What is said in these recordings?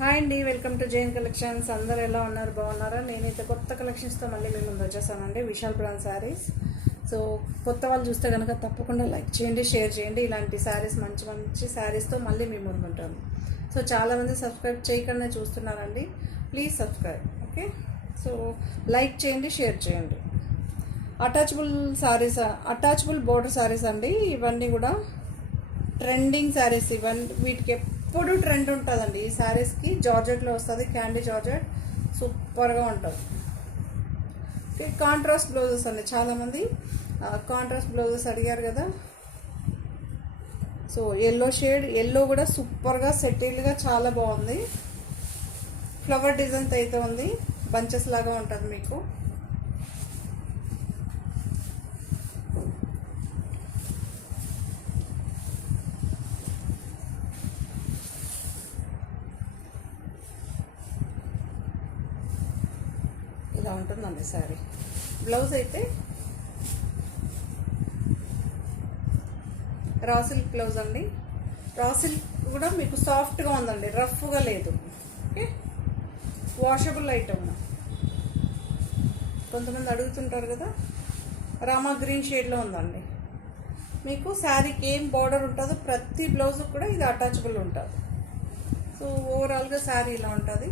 Hi అండి, welcome to Jain collections. అందరు ఎలా ఉన్నారు? బాగున్నారా? నేనైతే కొత్త కలెక్షన్స్తో మళ్ళీ మీ ముందు వచ్చేసానండి. విశాల్ బ్రాండ్ శారీస్. సో కొత్త వాళ్ళు చూస్తే కనుక తప్పకుండా లైక్ చేయండి, షేర్ చేయండి. ఇలాంటి శారీస్ మంచి మంచి శారీస్తో మళ్ళీ మీ ముందు ఉంటాను. సో చాలామంది సబ్స్క్రైబ్ చేయకుండా చూస్తున్నారండి. Please subscribe. Okay, so like చేయండి, షేర్ చేయండి. Attachable saris, attachable border saris అండి. ఇవన్నీ కూడా ట్రెండింగ్ శారీస్. ఇవన్నీ వీటికి ఎప్పుడు ట్రెండ్ ఉంటుందండి. ఈ శారీస్కి జార్జెట్లో వస్తుంది, క్యాండీ జార్జెట్, సూపర్గా ఉంటుంది. ఓకే, కాంట్రాస్ట్ బ్లౌజెస్ అండి. చాలామంది కాంట్రాస్ట్ బ్లౌజెస్ అడిగారు కదా. సో ఎల్లో షేడ్, ఎల్లో కూడా సూపర్గా సెటిల్డ్గా చాలా బాగుంది. ఫ్లవర్ డిజైన్ అయితే ఉంది, బంచెస్ లాగా ఉంటుంది మీకు. ఇలా ఉంటుందండి శారీ. బ్లౌజ్ అయితే రా సిల్క్ బ్లౌజ్ అండి. రా సిల్క్ కూడా మీకు సాఫ్ట్గా ఉందండి, రఫ్గా లేదు. Okay, washable item. కొంతమంది అడుగుతుంటారు కదా. రామా గ్రీన్ షేడ్లో ఉందండి. మీకు శారీకి ఏం బార్డర్ ఉంటుందో ప్రతి బ్లౌజ్ కూడా ఇది అటాచబుల్ ఉంటుంది. సో ఓవరాల్గా శారీ ఇలా ఉంటుంది,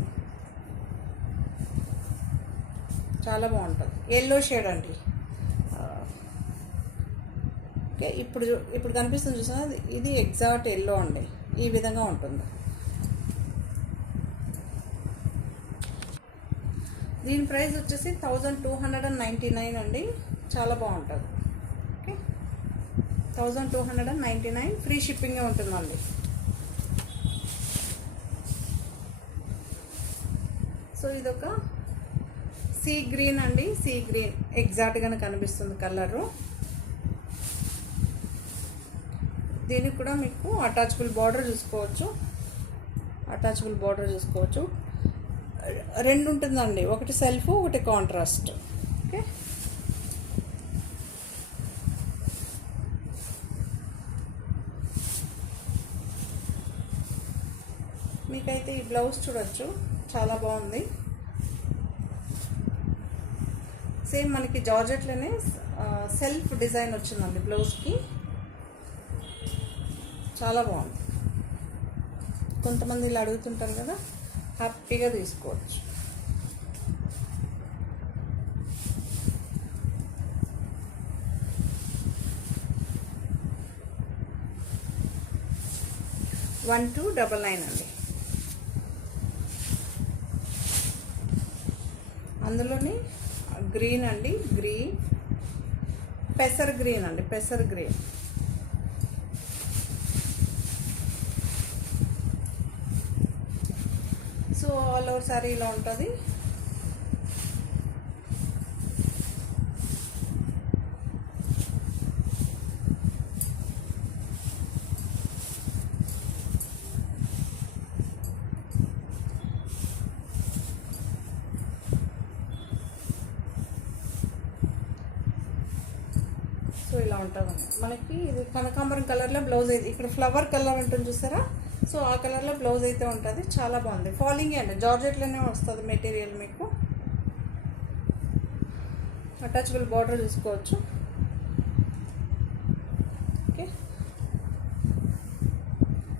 చాలా బాగుంటుంది. ఎల్లో షేడ్ అండి. ఓకే, ఇప్పుడు కనిపిస్తుంది చూసా, ఇది ఎగ్జాక్ట్ ఎల్లో అండి. ఈ విధంగా ఉంటుంది. దీని ప్రైస్ వచ్చేసి 1299 అండి. చాలా బాగుంటుంది. ఓకే, 1299, ఫ్రీ షిప్పింగే ఉంటుందండి. సో ఇదొక సీ గ్రీన్ అండి. సీ గ్రీన్ ఎగ్జాక్ట్గానే కనిపిస్తుంది కలరు. దీనికి కూడా మీకు అటాచబుల్ బార్డర్ చూసుకోవచ్చు. రెండు ఉంటుందండి, ఒకటి సెల్ఫ్, ఒకటి కాంట్రాస్ట్. ఓకే, మీకైతే ఈ బ్లౌజ్ చూడొచ్చు, చాలా బాగుంది. సేమ్ మనకి జార్జెట్లోనే సెల్ఫ్ డిజైన్ వచ్చిందండి బ్లౌజ్కి, చాలా బాగుంది. కొంతమంది ఇలా అడుగుతుంటారు కదా, హ్యాపీగా తీసుకోవచ్చు. $1299 అండి. అందులోని గ్రీన్ అండి, గ్రీన్ పెసర్ గ్రీన్ అండి, పెసర్ green. So all over sari ఇలా ఉంటుంది. సో ఇలా ఉంటుందండి మనకి. ఇది కనకాంబరం కలర్లో బ్లౌజ్ అయితే, ఇక్కడ ఫ్లవర్ కలర్ ఉంటుంది చూసారా. సో ఆ కలర్లో బ్లౌజ్ అయితే ఉంటుంది, చాలా బాగుంది. ఫాలింగ్ అండి, జార్జెట్లోనే వస్తుంది మెటీరియల్ మీకు. అటాచబుల్ బార్డర్ చూసుకోవచ్చు. ఓకే,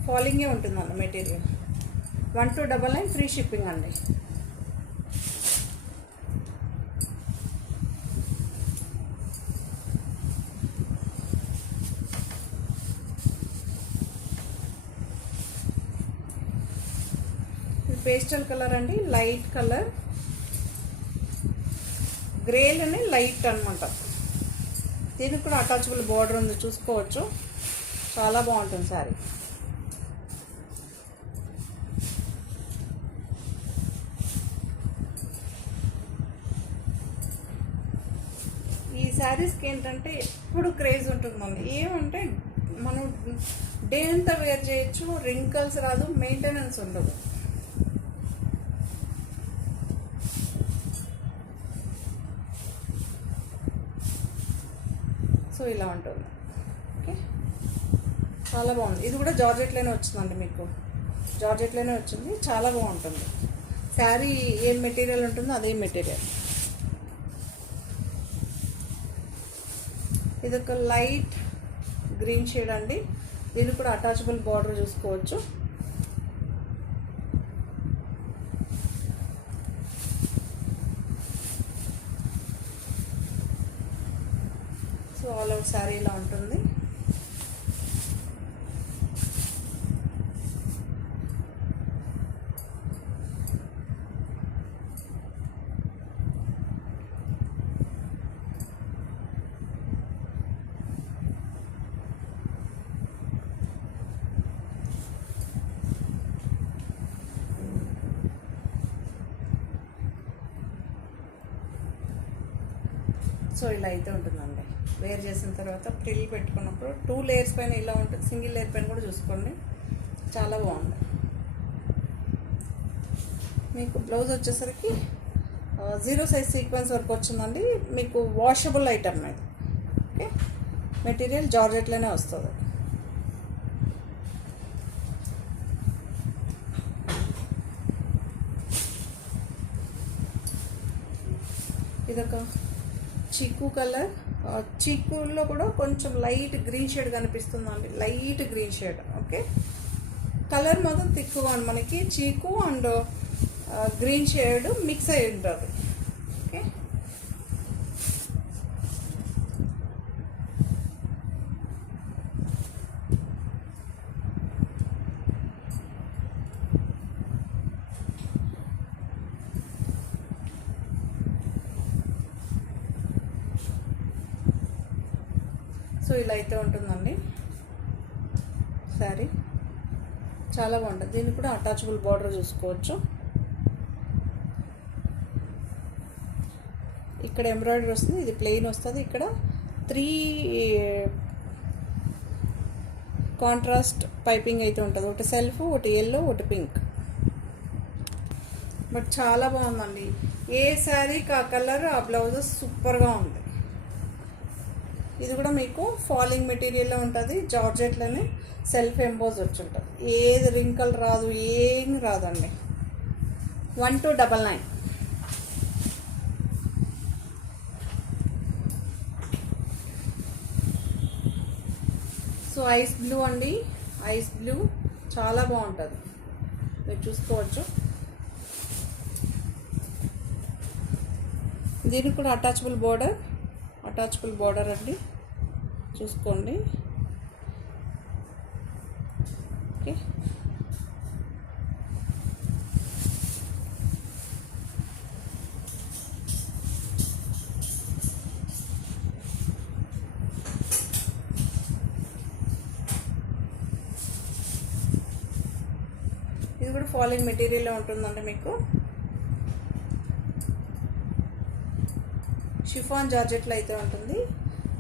ఫాలింగే ఉంటుందండి మెటీరియల్. 1299, ఫ్రీ షిప్పింగ్ అండి. పేస్టల్ కలర్ అండి, లైట్ కలర్, గ్రేలోనే లైట్ అనమాట. దీనికి కూడా అటాచబుల్ బార్డర్ ఉంది, చూసుకోవచ్చు. చాలా బాగుంటుంది శారీ. ఈ శారీస్కి ఏంటంటే ఎప్పుడు క్రేజ్ ఉంటుందండి. ఏమంటే మనం డే అంతా వేర్ చేయొచ్చు, రింకల్స్ రాదు, మెయింటెనెన్స్ ఉండదు. సో ఇలా ఉంటుంది. ఓకే, చాలా బాగుంది. ఇది కూడా జార్జెట్లోనే వచ్చిందండి మీకు. జార్జెట్లోనే వచ్చింది, చాలా బాగుంటుంది. శారీ ఏం మెటీరియల్ ఉంటుందో అదే మెటీరియల్. ఇదొక లైట్ గ్రీన్ షేడ్ అండి. దీనికి కూడా అటాచబుల్ బార్డర్ చూసుకోవచ్చు. సో ఆల్ ఓవర్ శారీ ఇలా ఉంటుంది. సో ఇలా అయితే ఉంటుందండి. వేర్ చేసిన తర్వాత ప్రిల్ పెట్టుకున్నప్పుడు 2 లేయర్స్ పైన ఇలా ఉంటుంది, సింగిల్ లేయర్ పైన కూడా చూసుకోండి, చాలా బాగుంది. మీకు బ్లౌజ్ వచ్చేసరికి 0 సైజ్ సీక్వెన్స్ వరకు వచ్చిందండి. మీకు వాషబుల్ ఐటమ్ ఇది. ఓకే, మెటీరియల్ జార్జెట్లోనే వస్తుంది. ఇదొక చీకు కలర్. చీకుల్లో కూడా కొంచెం లైట్ గ్రీన్ షేడ్ కనిపిస్తుందండి, light green shade. Okay, colour మాత్రం తిక్కుగా ఉంది, మనకి చీకు అండ్ గ్రీన్ షేడ్ మిక్స్ అయి ఉంటుంది. ఓకే, సో ఇలా అయితే ఉంటుందండి శారీ, చాలా బాగుంటుంది. దీనికి కూడా అటాచబుల్ బార్డర్ చూసుకోవచ్చు. ఇక్కడ ఎంబ్రాయిడరీ వస్తుంది, ఇది ప్లెయిన్ వస్తుంది. ఇక్కడ 3 కాంట్రాస్ట్ పైపింగ్ అయితే ఉంటుంది, ఒకటి సెల్ఫ్, ఒకటి ఎల్లో, ఒకటి పింక్. బట్ చాలా బాగుందండి. ఏ శారీకి ఆ కలర్, ఆ బ్లౌజ్ సూపర్గా ఉంది. ఇది కూడా మీకు ఫాలింగ్ మెటీరియల్లో ఉంటుంది, జార్జెట్లోనే సెల్ఫ్ ఎంబోజ్ వచ్చి ఉంటుంది. ఏది రింకల్ రాదు, ఏం రాదండి. 1299. సో ఐస్ బ్లూ అండి, ఐస్ బ్లూ చాలా బాగుంటుంది, మీరు చూసుకోవచ్చు. దీనికి కూడా అటాచబుల్ బార్డర్ అండి, చూసుకోండి. ఓకే, ఇది కూడా ఫాలింగ్ మెటీరియల్లో ఉంటుందండి. మీకు షిఫాన్ జార్జెట్లో అయితే ఉంటుంది.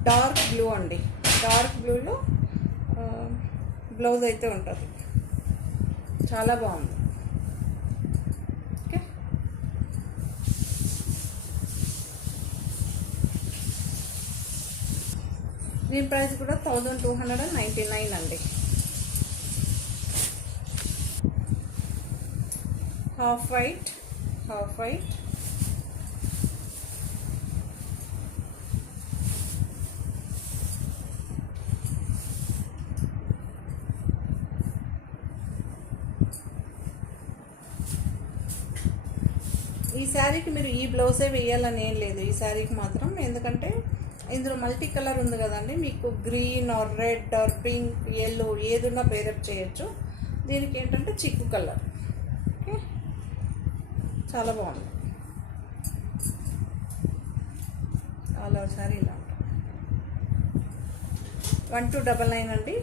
డార్క్ బ్లూ అండి, డార్క్ బ్లూలో బ్లౌజ్ అయితే ఉంటుంది, చాలా బాగుంది. ఓకే, దీని ప్రైస్ కూడా 1299 అండి. Half white. ఈ శారీకి మీరు ఈ బ్లౌజే వేయాలని ఏం లేదు, ఈ శారీకి మాత్రం. ఎందుకంటే ఇందులో మల్టీ కలర్ ఉంది కదండి, మీకు green are red or pink, yellow ఏదున్నా పేరప్ చేయొచ్చు. దీనికి ఏంటంటే చిక్కు కలర్. ఓకే, చాలా బాగుంది. ఆల్ ఓవర్ శారీ ఇలా ఉంటుంది. 1299 అండి.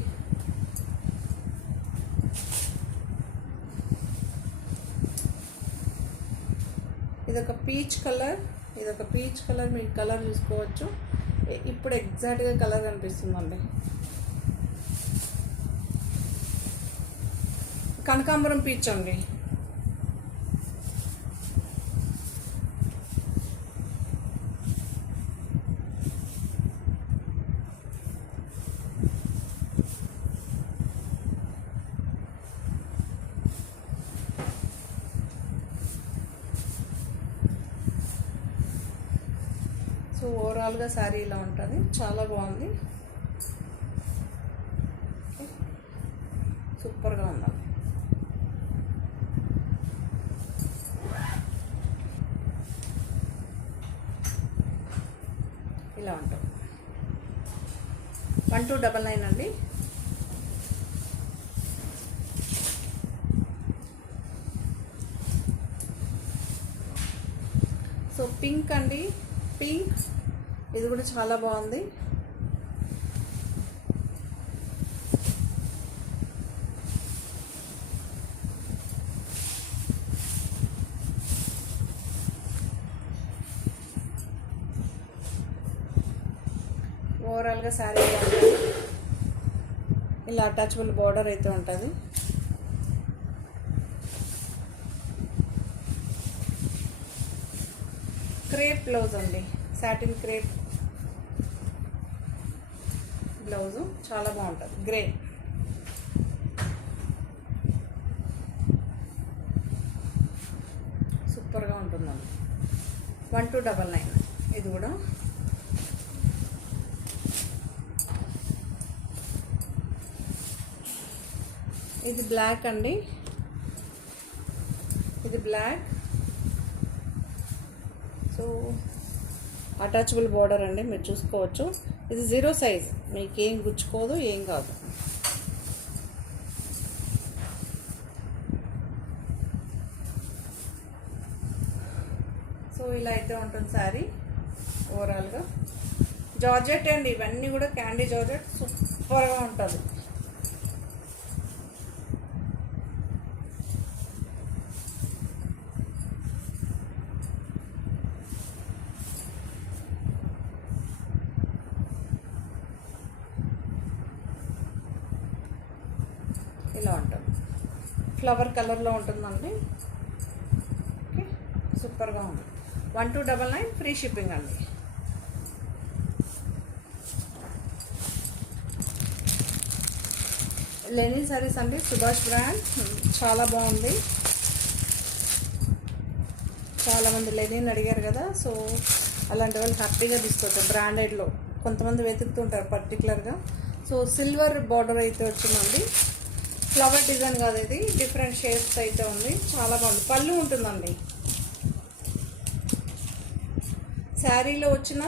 ఇదొక పీచ్ కలర్, మీకు కలర్ చూసుకోవచ్చు. ఇప్పుడు ఎగ్జాక్ట్గా కలర్ కనిపిస్తుందండి. కనకాంబరం పీచ్ అండి. సో ఓవరాల్గా శారీ ఇలా ఉంటుంది, చాలా బాగుంది, సూపర్గా ఉందండి. ఇలా ఉంటుంది 1299 అండి. సో పింక్ అండి, పింక్ ఇది కూడా చాలా బాగుంది. ఓవరాల్గా శారీ ఇలా అటాచబుల్ బార్డర్ అయితే ఉంటుంది. క్రేప్ బ్లౌజ్ అండి, సాటిన్ క్రేప్ బ్లౌజు చాలా బాగుంటుంది, గ్రే. సూపర్గా ఉంటుందండి. 1299 ఇది కూడా. ఇది బ్లాక్ అండి, ఇది బ్లాక్. సో అటాచబుల్ బార్డర్ అండి, మీరు చూసుకోవచ్చు. ఇది 0 సైజ్, మీకు ఏం గుచ్చుకోదు, ఏం కాదు. సో ఇలా అయితే ఉంటుంది శారీ ఓవరాల్గా. జార్జెట్ అండి, ఇవన్నీ కూడా క్యాండీ జార్జెట్, సూపర్గా ఉంటుంది. ఇలా ఉంటుంది, ఫ్లవర్ కలర్లో ఉంటుందండి. ఓకే, సూపర్గా ఉంది. 1299 ఫ్రీ షిప్పింగ్ అండి. లెనిన్ సారీస్ అండి, సుభాష్ బ్రాండ్, చాలా బాగుంది. చాలామంది లెనిన్ అడిగారు కదా, సో అలాంటి వాళ్ళు హ్యాపీగా తీసుకోవచ్చు. బ్రాండెడ్లో కొంతమంది వెతుకుతుంటారు పర్టికులర్గా. సో సిల్వర్ బార్డర్ అయితే వచ్చిందండి, ఫ్లవర్ డిజైన్ కాదు, ఇది డిఫరెంట్ షేప్స్ అయితే ఉంది, చాలా బాగుంది. పళ్ళు ఉంటుందండి, శారీలో వచ్చిన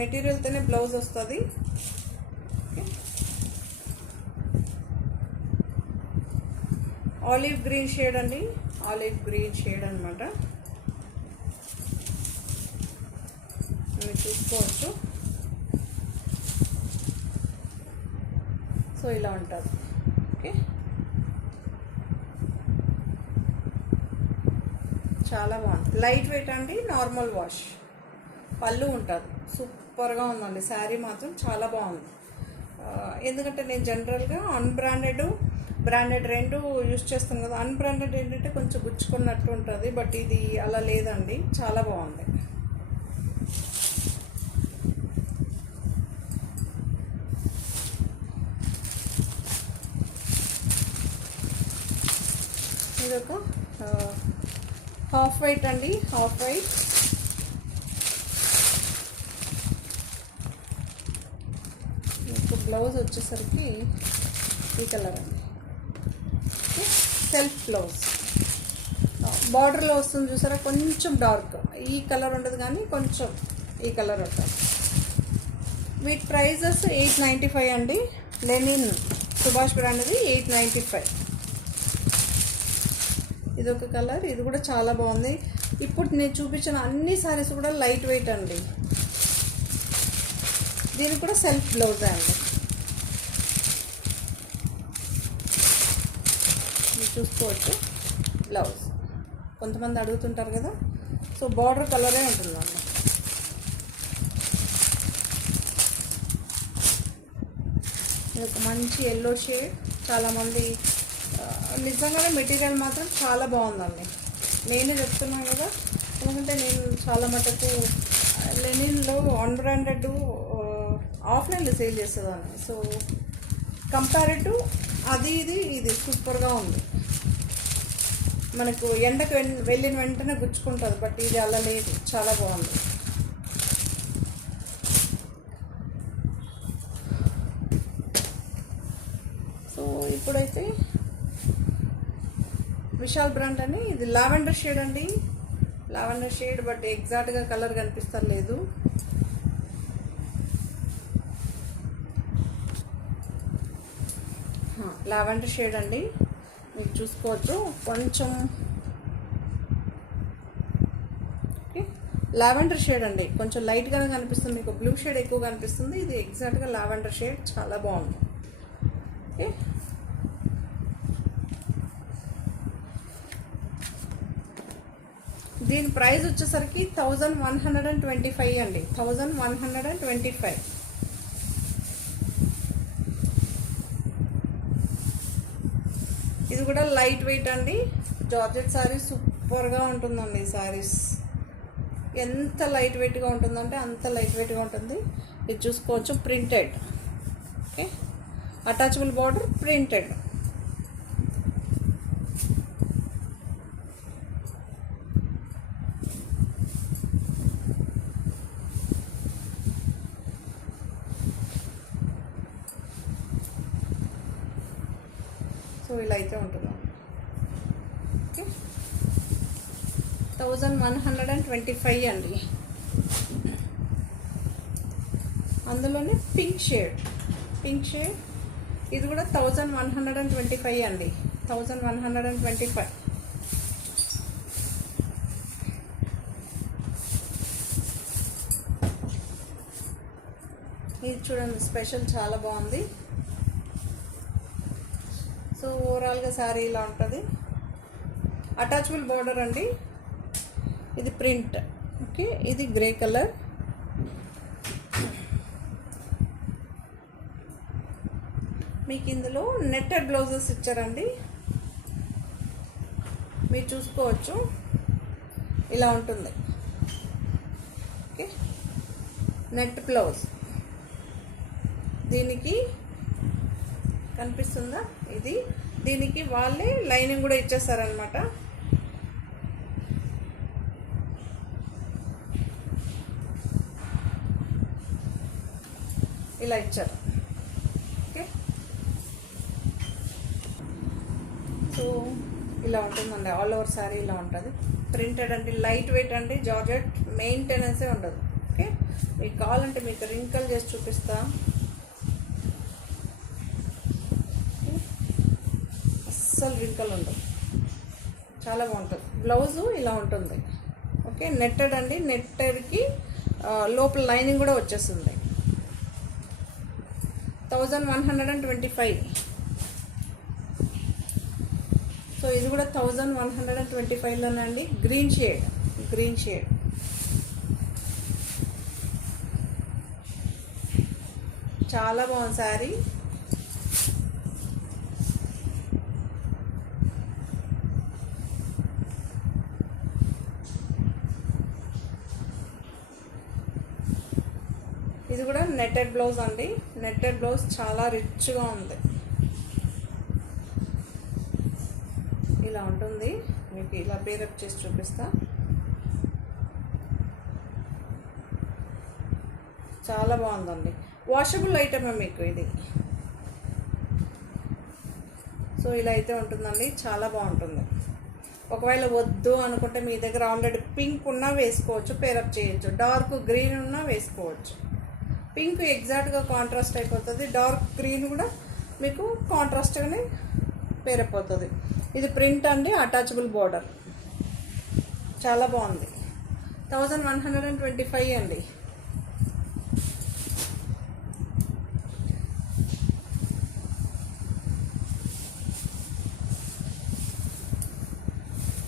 మెటీరియల్తోనే బ్లౌజ్ వస్తుంది. ఆలివ్ గ్రీన్ షేడ్ అండి, ఆలివ్ గ్రీన్ షేడ్ అనమాట, మీరు చూసుకోవచ్చు. సో ఇలా ఉంటుంది. ఓకే, చాలా బాగుంది, లైట్ వెయిట్ అండి, నార్మల్ వాష్, పళ్ళు ఉంటుంది. సూపర్గా ఉందండి శారీ మాత్రం, చాలా బాగుంది. ఎందుకంటే నేను జనరల్గా అన్బ్రాండెడ్ బ్రాండెడ్ రెండు యూజ్ చేస్తాను కదా. అన్బ్రాండెడ్ ఏంటంటే కొంచెం గుచ్చుకున్నట్టు ఉంటుంది, బట్ ఇది అలా లేదండి, చాలా బాగుంది. ఇది ఒక హాఫ్ వైట్ అండి, హాఫ్ వైట్. మీకు బ్లౌజ్ వచ్చేసరికి ఈ కలర్ అండి, సెల్ఫ్ బ్లౌజ్. బార్డర్లో వస్తుంది చూసారా, కొంచెం డార్క్, ఈ కలర్ ఉండదు కానీ కొంచెం ఈ కలర్ ఉంటుంది. వీటి ప్రైజెస్ 895 అండి. లెనిన్ సుభాష్ బ్రాండ్ది 895. ఇది ఒక కలర్, ఇది కూడా చాలా బాగుంది. ఇప్పుడు నేను చూపించిన అన్ని సారీస్ కూడా లైట్ వెయిట్ అండి. దీనికి కూడా సెల్ఫ్ బ్లౌజ్ అండి, మీరు చూసుకోవచ్చు. బ్లౌజ్ కొంతమంది అడుగుతుంటారు కదా, సో బార్డర్ కలరే ఉంటుందండి. ఇది ఒక మంచి ఎల్లో షేడ్. చాలామంది నిజంగానే మెటీరియల్ మాత్రం చాలా బాగుందండి, నేనే చెప్తున్నాను కదా. ఎందుకంటే నేను చాలా మటుకు లెనిన్లో అన్బ్రాండెడ్ ఆఫ్లైన్లో సేల్ చేసేదాన్ని. సో కంపారిటివ్ అది ఇది సూపర్గా ఉంది. మనకు ఎండకు వెళ్ళిన వెంటనే గుచ్చుకుంటుంది, బట్ ఇది అలా లేదు, చాలా బాగుంది. ఇప్పుడైతే విశాల్ బ్రాండ్ అని ఇది లావెండర్ షేడ్ అండి, లావెండర్ షేడ్, బట్ ఎగ్జాక్ట్గా కలర్ కనిపిస్తలేదు. లావెండర్ షేడ్ అండి, మీరు చూసుకోవచ్చు. కొంచెం లావెండర్ షేడ్ అండి, కొంచెం లైట్గానే కనిపిస్తుంది, మీకు బ్లూ షేడ్ ఎక్కువ కనిపిస్తుంది. ఇది ఎగ్జాక్ట్గా లావెండర్ షేడ్, చాలా బాగుంది. ఓకే, దీని ప్రైస్ వచ్చేసరికి 1125 అండి, 1125. ఇది కూడా లైట్ వెయిట్ అండి, జార్జెట్ శారీస్ సూపర్గా ఉంటుందండి. ఈ శారీస్ ఎంత లైట్ వెయిట్గా ఉంటుందంటే అంత లైట్ వెయిట్గా ఉంటుంది. ఇది చూసుకోవచ్చు, printed. Okay, attachable border, printed. So ఇలా అయితే ఉంటుంది. ఓకే, 1125 అండి. అందులోనే పింక్ షేడ్, ఇది కూడా 1125 అండి, 1125. ఇది చూడండి, స్పెషల్, చాలా బాగుంది. సో ఓవరాల్గా శారీ ఇలా ఉంటుంది. అటాచబుల్ బార్డర్ అండి, ఇది ప్రింట్. ఓకే, ఇది గ్రే కలర్. మీకు ఇందులో నెట్టెడ్ బ్లౌజెస్ ఇచ్చారండి, మీరు చూసుకోవచ్చు, ఇలా ఉంటుంది. ఓకే, నెట్ బ్లౌజ్, దీనికి కనిపిస్తుందా, ఇది దీనికి వాళ్ళే లైనింగ్ కూడా ఇచ్చేస్తారనమాట. ఇలా ఇచ్చారు. ఓకే, సో ఇలా ఉంటుందండి, ఆల్ ఓవర్ శారీ ఇలా ఉంటుంది. ప్రింటెడ్ అండి, లైట్ వెయిట్ అండి, జార్జెట్, మెయింటెనెన్సే ఉండదు. ఓకే, మీకు కావాలంటే మీకు రింకల్ చేసి చూపిస్తా. అస్సలు రింకల్ ఉండదు, చాలా బాగుంటుంది. బ్లౌజు ఇలా ఉంటుంది. ఓకే, నెట్టెడ్ అండి, నెట్టెడ్కి లోపల లైనింగ్ కూడా వచ్చేస్తుంది. 1125. సో ఇది కూడా 1125లోనే అండి. గ్రీన్ షేడ్, చాలా బాగుంది శారీ. ఇది కూడా నెట్టెడ్ బ్లౌజ్ అండి, నెట్టెడ్ బ్లౌజ్ చాలా రిచ్గా ఉంది. ఇలా ఉంటుంది, మీకు ఇలా పేరప్ చేసి చూపిస్తా. చాలా బాగుందండి, వాషబుల్ ఐటమే మీకు ఇది. సో ఇలా అయితే ఉంటుందండి, చాలా బాగుంటుంది. ఒకవేళ వద్దు అనుకుంటే మీ దగ్గర ఆల్రెడీ పింక్ ఉన్నా వేసుకోవచ్చు, పేరప్ చేయొచ్చు. డార్క్ గ్రీన్ ఉన్నా వేసుకోవచ్చు. పింక్ ఎగ్జాక్ట్గా కాంట్రాస్ట్ అయిపోతుంది, డార్క్ గ్రీన్ కూడా మీకు కాంట్రాస్ట్గానే పేరప్ అవుతుంది. ఇది ప్రింట్ అండి, అటాచబుల్ బార్డర్, చాలా బాగుంది. 1125 అండి.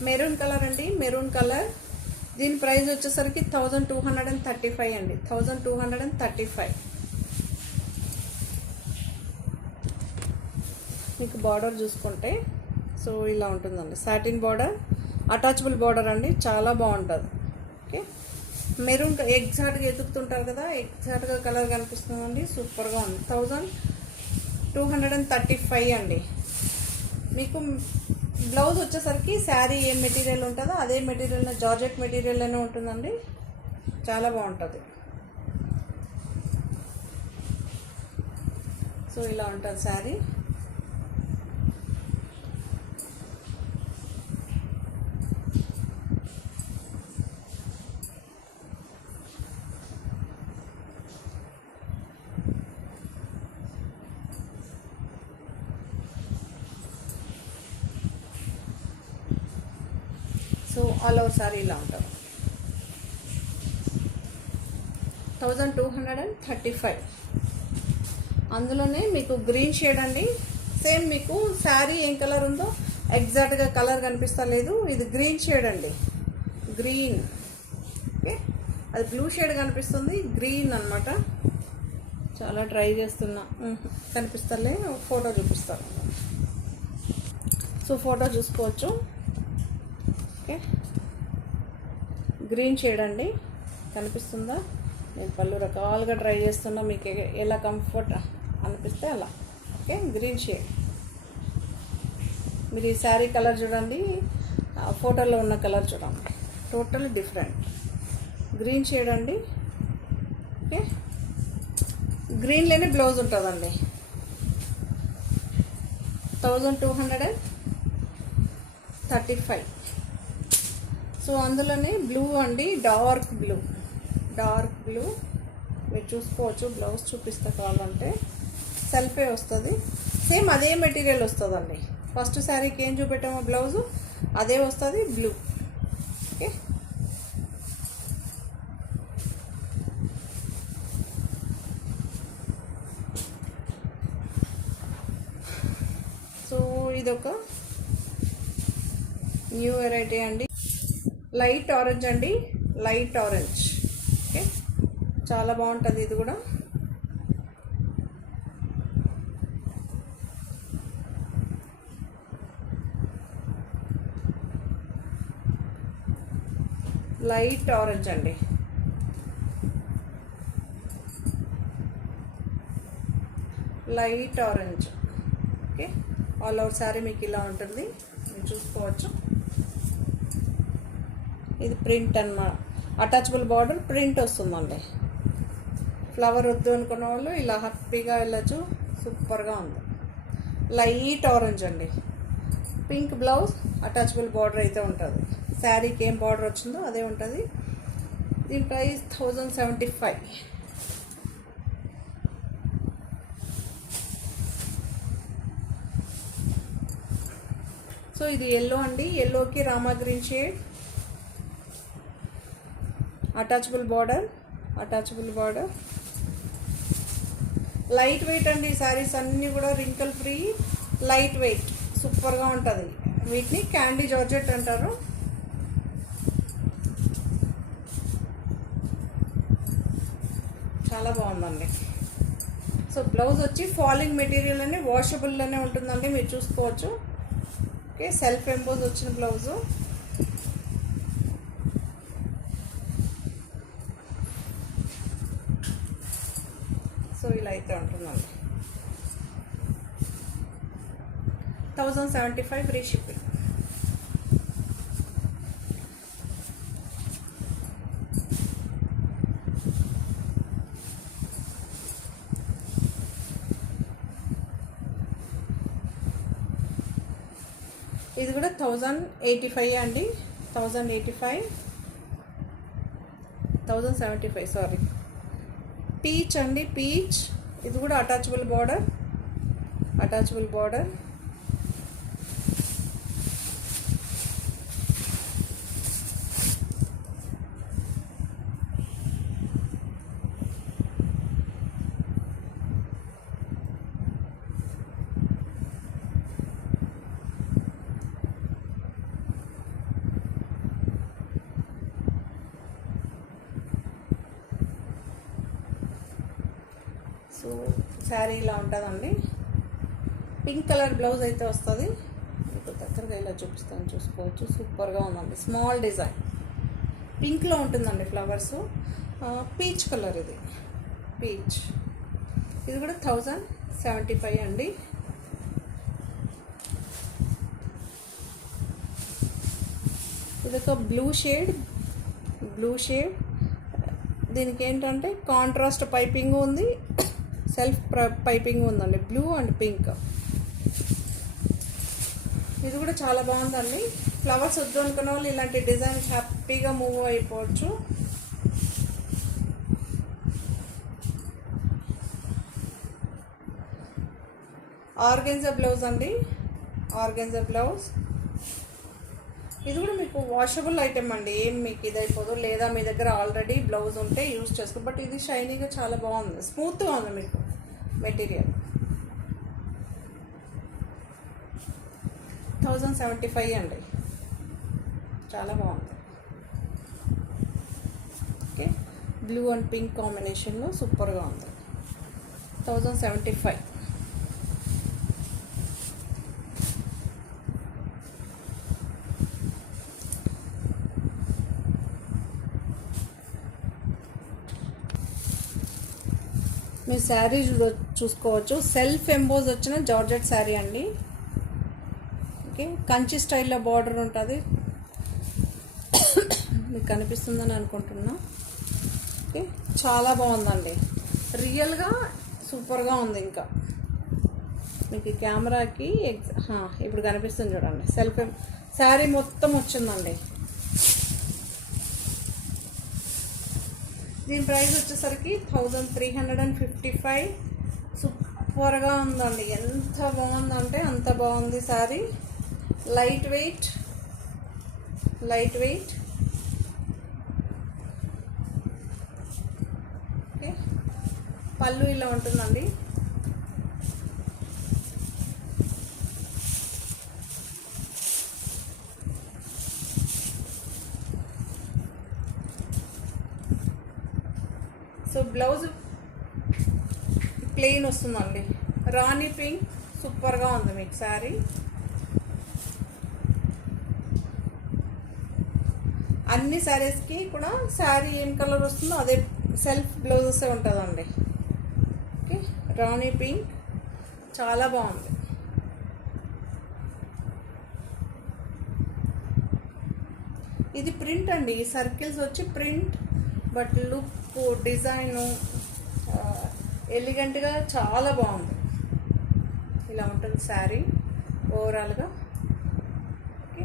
మెరూన్ కలర్ అండి, మెరూన్ కలర్. దీని ప్రైస్ వచ్చేసరికి 1235 అండి, 1235. మీకు బార్డర్ చూసుకుంటే సో ఇలా ఉంటుందండి, సాటిన్ బార్డర్, అటాచబుల్ బార్డర్ అండి, చాలా బాగుంటుంది. ఓకే, మెరూన్ ఎగ్జాక్ట్గా ఎదుగుతుంటారు కదా, ఎగ్జాక్ట్గా కలర్ కనిపిస్తుందండి, సూపర్గా ఉంది. 1235 అండి. మీకు బ్లౌజ్ వచ్చేసరికి శారీ ఏ మెటీరియల్ ఉంటుందో అదే మెటీరియల్, జార్జెట్ మెటీరియల్లోనే ఉంటుందండి, చాలా బాగుంటుంది. సో ఇలా ఉంటుంది sari. So all over sari ఇలా ఉంటుంది. 1235. అందులోనే మీకు గ్రీన్ షేడ్ అండి. సేమ్ మీకు శారీ ఏం కలర్ ఉందో ఎగ్జాక్ట్గా కలర్ కనిపిస్తా లేదు. ఇది గ్రీన్ షేడ్ అండి, గ్రీన్. ఓకే, అది బ్లూ షేడ్ కనిపిస్తుంది, గ్రీన్ అనమాట. చాలా ట్రై చేస్తున్నా, కనిపిస్తలే. ఫోటో చూపిస్తాను. సో ఫోటో చూసుకోవచ్చు. ఓకే, గ్రీన్ షేడ్ అండి, కనిపిస్తుందా? నేను పళ్ళు రకాలుగా ట్రై చేస్తున్నా, మీకు ఎలా కంఫర్ట్ అనిపిస్తే అలా. Okay, green shade. మీరు ఈ శారీ కలర్ చూడండి, ఫోటోలో ఉన్న కలర్ చూడండి, టోటల్ డిఫరెంట్. గ్రీన్ షేడ్ అండి. ఓకే, గ్రీన్లోనే బ్లౌజ్ ఉంటుందండి. 1235. సో అందులోనే బ్లూ అండి, డార్క్ బ్లూ. మీరు చూసుకోవచ్చు. బ్లౌజ్ చూపిస్తే కావాలంటే సెల్ఫే వస్తుంది. సేమ్ అదే మెటీరియల్ వస్తుందండి. ఫస్ట్ శారీకి ఏం చూపెట్టామో బ్లౌజు అదే వస్తుంది, బ్లూ. ఓకే, సో ఇదొక న్యూ వెరైటీ అండి. లైట్ ఆరెంజ్ అండి, లైట్ ఆరెంజ్. ఓకే, చాలా బాగుంటుంది ఇది కూడా. లైట్ ఆరెంజ్ అండి. Light orange. Okay, all over sari మీకు ఇలా ఉంటుంది, మీరు చూసుకోవచ్చు. ఇది ప్రింట్ అన్నమాట, అటాచబుల్ బార్డర్ ప్రింట్ వస్తుందండి. ఫ్లవర్ వద్దు అనుకున్న వాళ్ళు ఇలా హ్యాపీగా వెళ్ళచ్చు. సూపర్గా ఉంది. లైట్ ఆరెంజ్ అండి, పింక్ బ్లౌజ్, అటాచబుల్ బార్డర్ అయితే ఉంటుంది. శారీకి ఏం బార్డర్ వచ్చిందో అదే ఉంటుంది. దీని ప్రైస్ 1075. సో ఇది ఎల్లో అండి, ఎల్లోకి Rama green shade, attachable border. Light weight అండి. శారీస్ అన్నీ కూడా రింకల్ ఫ్రీ, లైట్ వెయిట్, సూపర్గా ఉంటుంది. వీటిని క్యాండీ జార్జెట్ అంటారు. చాలా బాగుందండి. సో బ్లౌజ్ వచ్చి ఫాలింగ్ మెటీరియల్ అని వాషబుల్లోనే ఉంటుందండి, మీరు చూసుకోవచ్చు. ఓకే, సెల్ఫ్ ఎంబోజ్ వచ్చిన బ్లౌజు. సో ఇలా అయితే ఉంటుందండి. 1075 ఫ్రీ షిప్పింగ్. ఇది కూడా 1085 అండి, 1075 సారీ. పీచ్ అండి, పీచ్. ఇది కూడా అటాచబుల్ బార్డర్. సో శారీ ఇలా ఉంటుందండి. పింక్ కలర్ బ్లౌజ్ అయితే వస్తుంది. మీకు దగ్గరగా ఇలా చూపిస్తాను, చూసుకోవచ్చు. సూపర్గా ఉందండి. స్మాల్ డిజైన్ పింక్లో ఉంటుందండి ఫ్లవర్స్. పీచ్ కలర్, ఇది పీచ్. ఇది కూడా 1075 అండి. ఇది ఒక బ్లూ షేడ్. దీనికి ఏంటంటే కాంట్రాస్ట్ పైపింగ్ ఉంది, సెల్ఫ్ పైపింగ్ ఉందండి, బ్లూ అండ్ పింక్. ఇది కూడా చాలా బాగుందండి. ఫ్లవర్స్ వద్దు అనుకున్న వాళ్ళు ఇలాంటి డిజైన్స్ హ్యాపీగా మూవ్ అయిపోవచ్చు. ఆర్గెన్జా బ్లౌజ్ అండి, ఇది కూడా మీకు వాషబుల్ ఐటెం అండి, ఏం మీకు ఇది అయిపోదు. లేదా మీ దగ్గర ఆల్రెడీ బ్లౌజ్ ఉంటే యూజ్ చేసుకో. బట్ ఇది షైనీగా చాలా బాగుంది, స్మూత్గా ఉంది మీకు మెటీరియల్. 1075 అండి, చాలా బాగుంది. ఓకే, బ్లూ అండ్ పింక్ కాంబినేషన్లో సూపర్గా ఉంది. 1075. మీరు శారీ చూసుకోవచ్చు, సెల్ఫ్ ఎంబోజ్ వచ్చిన జార్జెట్ శారీ అండి. ఓకే, కంచి స్టైల్లో బార్డర్ ఉంటుంది, మీకు కనిపిస్తుందని అనుకుంటున్నా. ఓకే, చాలా బాగుందండి, రియల్గా సూపర్గా ఉంది. ఇంకా మీకు కెమెరాకి ఇప్పుడు కనిపిస్తుంది చూడండి, సెల్ఫ్ శారీ మొత్తం వచ్చిందండి. దీని ప్రైస్ వచ్చేసరికి 1355. సూపర్గా ఉందండి, ఎంత బాగుందంటే అంత బాగుంది శారీ. Light weight. ఓకే, పళ్ళు ఇలా ఉంటుందండి. సో బ్లౌజ్ ప్లెయిన్ వస్తుందండి, రాణి పింక్. సూపర్గా ఉంది మీకు శారీ. అన్ని శారీస్కి కూడా శారీ ఏం కలర్ వస్తుందో అదే సెల్ఫ్ బ్లౌజెస్ ఉంటుందండి. ఓకే, రాణి పింక్ చాలా బాగుంది. ఇది ప్రింట్ అండి, సర్కిల్స్ వచ్చి ప్రింట్. బట్ లుక్, డిజైను ఎలిగెంట్గా చాలా బాగుంది. ఇలా ఉంటుంది శారీ ఓవరాల్గా. ఓకే,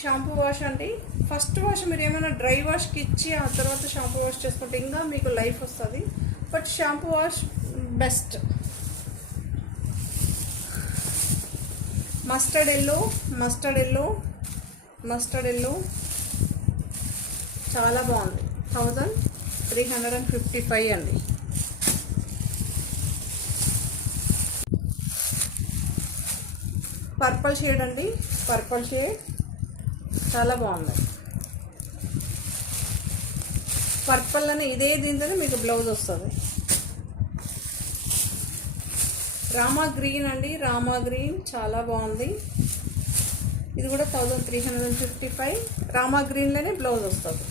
షాంపూ వాష్ అండి. ఫస్ట్ వాష్ మీరు ఏమైనా డ్రై వాష్కి ఇచ్చి ఆ తర్వాత షాంపూ వాష్ చేసుకుంటే ఇంకా మీకు లైఫ్ వస్తుంది. But shampoo wash best. Mustard yellow చాలా బాగుంది. 1355 అండి. పర్పుల్ షేడ్ అండి, పర్పుల్ షేడ్ చాలా బాగుంది. పర్పుల్ అని ఇదే దీంతోనే మీకు బ్లౌజ్ వస్తుంది. రామా గ్రీన్ అండి, రామా గ్రీన్ చాలా బాగుంది. ఇది కూడా 1355. రామా గ్రీన్లోనే బ్లౌజ్ వస్తుంది.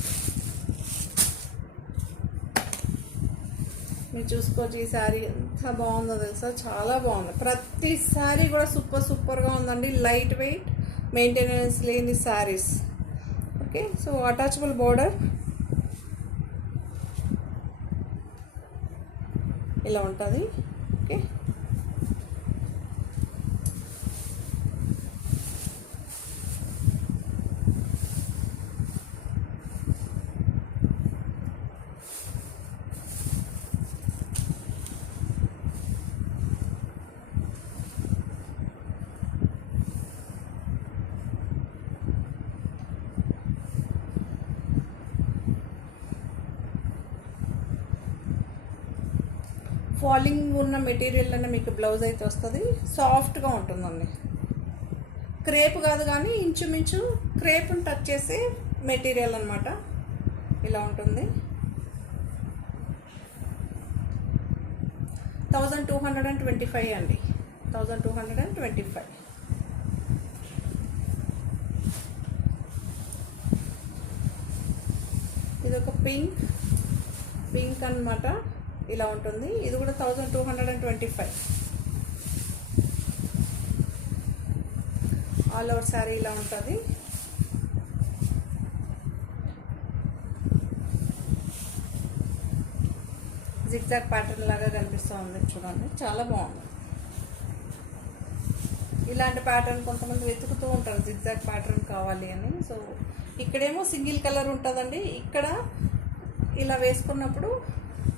మీరు చూసుకోవచ్చు, ఈ శారీ ఎంత బాగుందో తెలుసా, చాలా బాగుంది. ప్రతి శారీ కూడా సూపర్గా ఉందండి. లైట్ వెయిట్, మెయింటెనెన్స్ లేని saris. Okay, so attachable border ఇలా ఉంటుంది. ఓకే, ఫాలింగ్ ఉన్న మెటీరియల్ అనే మీకు బ్లౌజ్ అయితే వస్తుంది. సాఫ్ట్గా ఉంటుందండి, క్రేప్ కాదు కానీ ఇంచుమించు క్రేప్ని టచ్ చేసే మెటీరియల్ అనమాట. ఇలా ఉంటుంది. 1225 అండి, 1225. ఇది ఒక పింక్ అన్నమాట, ఇలా ఉంటుంది. ఇది కూడా 1225. ఆల్ ఓవర్ శారీ ఇలా ఉంటుంది. జిగ్జాగ్ ప్యాటర్న్ లాగా కనిపిస్తూ ఉంది చూడండి, చాలా బాగుంది. ఇలాంటి ప్యాటర్న్ కొంతమంది వెతుకుతూ ఉంటారు, జిగ్జాగ్ ప్యాటర్న్ కావాలి అని. సో ఇక్కడేమో సింగిల్ కలర్ ఉంటుందండి, ఇక్కడ ఇలా వేసుకున్నప్పుడు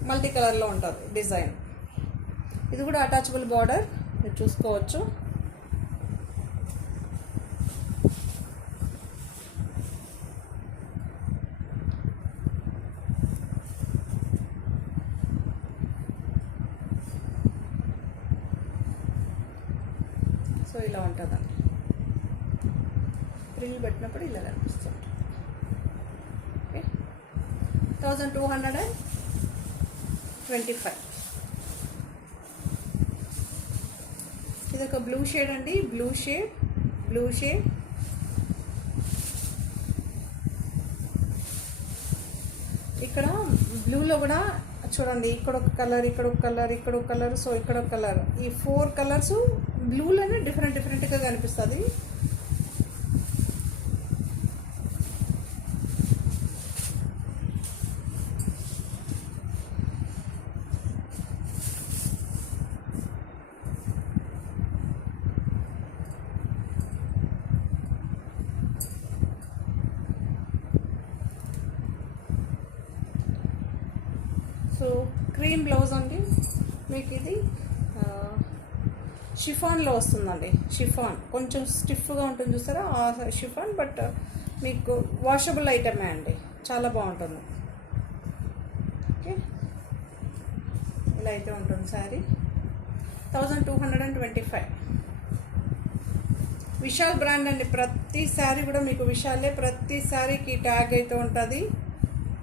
మల్టీ కలర్లో ఉంటుంది డిజైన్. ఇది కూడా అటాచబుల్ బార్డర్ మీరు చూసుకోవచ్చు. ఇలా ఉంటుందండి, ఫ్రిల్ పెట్టినప్పుడు ఇలా కనిపిస్తుంది. ఓకే, 1225. ఇది ఒక బ్లూ షేడ్ అండి, బ్లూ షేడ్. ఇక్కడ బ్లూలో కూడా చూడండి, ఇక్కడ ఒక కలర్, ఇక్కడ ఒక కలర్, ఇక్కడ ఒక కలర్, సో ఇక్కడ ఒక కలర్. ఈ 4 కలర్స్ బ్లూలోనే డిఫరెంట్గా కనిపిస్తుంది. సో క్రీమ్ బ్లౌజ్ అండి, మీకు ఇది షిఫాన్లో వస్తుందండి. షిఫాన్ కొంచెం స్టిఫ్గా ఉంటుంది చూస్తారా, ఆ షిఫాన్. బట్ మీకు వాషబుల్ ఐటమే అండి, చాలా బాగుంటుంది. ఓకే, ఇలా అయితే ఉంటుంది శారీ. 1225. విశాల్ బ్రాండ్ అండి. ప్రతి శారీ కూడా మీకు విశాలే. ప్రతి శారీకి ట్యాగ్ అయితే ఉంటుంది,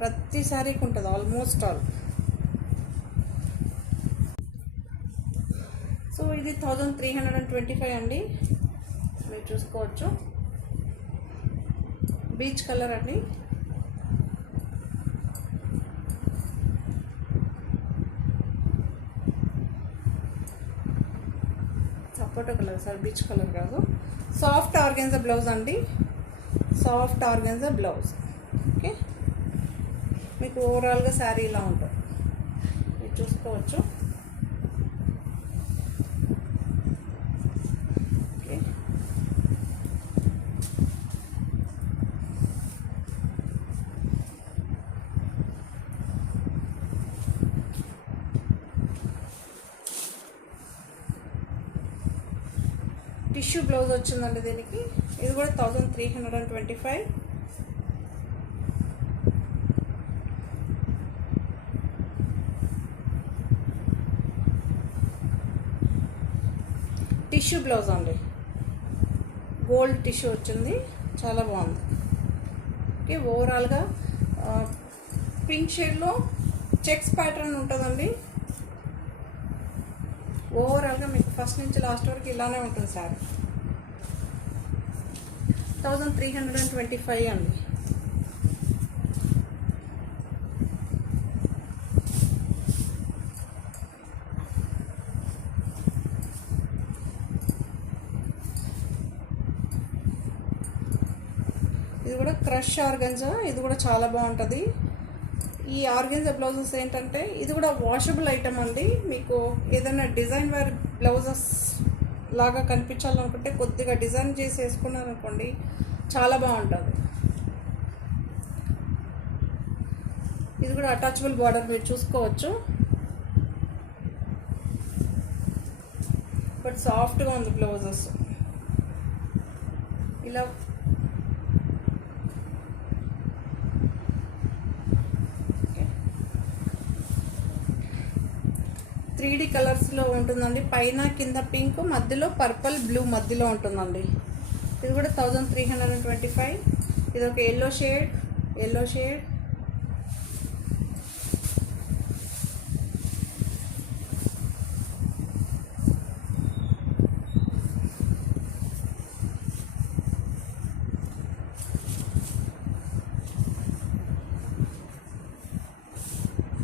ప్రతి శారీకి ఉంటుంది, ఆల్మోస్ట్ ఆల్. సో ఇది 1325 అండి, మీరు చూసుకోవచ్చు. బీచ్ కలర్ అండి. సపోటా కలర్ సార్, బీచ్ కలర్ కాదు. సాఫ్ట్ ఆర్గెన్జా బ్లౌజ్ అండి, సాఫ్ట్ ఆర్గెన్జా బ్లౌజ్. ఓకే, మీకు ఓవరాల్గా శారీ ఇలా ఉంటుంది, మీరు చూసుకోవచ్చు. టిష్యూ బ్లౌజ్ వచ్చిందండి దీనికి. ఇది కూడా 1325. టిష్యూ బ్లౌజ్ అండి, గోల్డ్ టిష్యూ వచ్చింది, చాలా బాగుంది. ఓకే, ఓవరాల్గా పింక్ షేడ్లో చెక్స్ ప్యాటర్న్ ఉంటుందండి. ఓవరాల్గా మీకు ఫస్ట్ నుంచి లాస్ట్ వరకు ఇలానే ఉంటుంది సారీ. 1325 అండి. ఇది కూడా క్రష్ ఆర్గంజా, ఇది కూడా చాలా బాగుంటుంది. ఈ ఆర్గెన్జా బ్లౌజెస్ ఏంటంటే ఇది కూడా వాషబుల్ ఐటమ్ అండి. మీకు ఏదైనా డిజైన్ వేర్ బ్లౌజెస్ లాగా కనిపించాలనుకుంటే కొద్దిగా డిజైన్ చేసి వేసుకున్నారనుకోండి, చాలా బాగుంటుంది. ఇది కూడా అటాచబుల్ బార్డర్, మీరు చూసుకోవచ్చు. బట్ సాఫ్ట్గా ఉంది బ్లౌజెస్. ఇలా 3D కలర్స్లో ఉంటుందండి. పైన కింద పింక్, మధ్యలో పర్పుల్, బ్లూ మధ్యలో ఉంటుందండి. ఇది కూడా 1325. ఇది ఒక ఎల్లో షేడ్.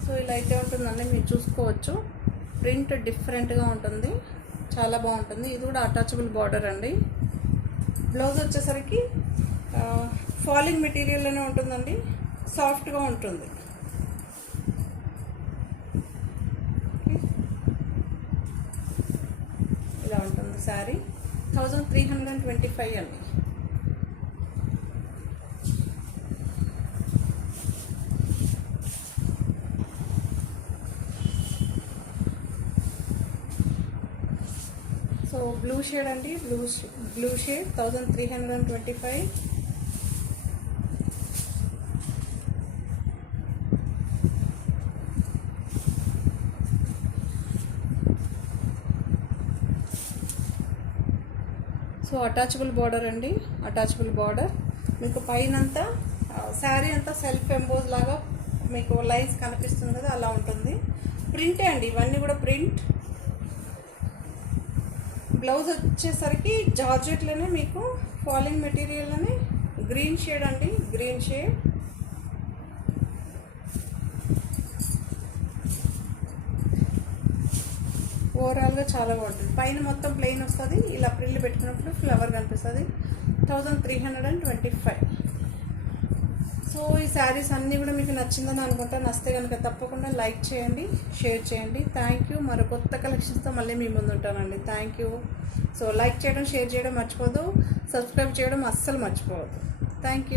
సో ఇలా అయితే ఉంటుందండి, మీరు చూసుకోవచ్చు. ప్రింట్ డిఫరెంట్గా ఉంటుంది, చాలా బాగుంటుంది. ఇది కూడా అటాచబుల్ బార్డర్ అండి. బ్లౌజ్ వచ్చేసరికి ఫాలింగ్ మెటీరియల్లోనే ఉంటుందండి, సాఫ్ట్గా ఉంటుంది. ఇలా ఉంటుంది శారీ. 1325 అండి. సో బ్లూ షేడ్ అండి, blue shade 1325. So attachable border అండి, అటాచబుల్ బార్డర్. మీకు పైనంతా శారీ అంతా సెల్ఫ్ ఎంబోజ్ లాగా మీకు లైన్స్ కనిపిస్తుంది కదా, అలా ఉంటుంది. ప్రింటే అండి, ఇవన్నీ కూడా ప్రింట్. బ్లౌజ్ వచ్చేసరికి జార్జెట్లోనే మీకు ఫాలింగ్ మెటీరియల్లోనే గ్రీన్ షేడ్ అండి, గ్రీన్ షేడ్. ఓవరాల్గా చాలా బాగుంటుంది. పైన మొత్తం ప్లెయిన్ వస్తుంది, ఇలా ప్రిల్లు పెట్టుకున్నప్పుడు ఫ్లవర్ కనిపిస్తుంది. 1325. సో ఈ శారీస్ అన్నీ కూడా మీకు నచ్చిందని అనుకుంటా. నచ్చితే కనుక తప్పకుండా లైక్ చేయండి, షేర్ చేయండి. Thank you. మరో కొత్త కలెక్షన్స్తో మళ్ళీ మీ ముందు ఉంటానండి. Thank you. సో లైక్ చేయడం, షేర్ చేయడం మర్చిపోదు, సబ్స్క్రైబ్ చేయడం అస్సలు మర్చిపోవద్దు. Thank you.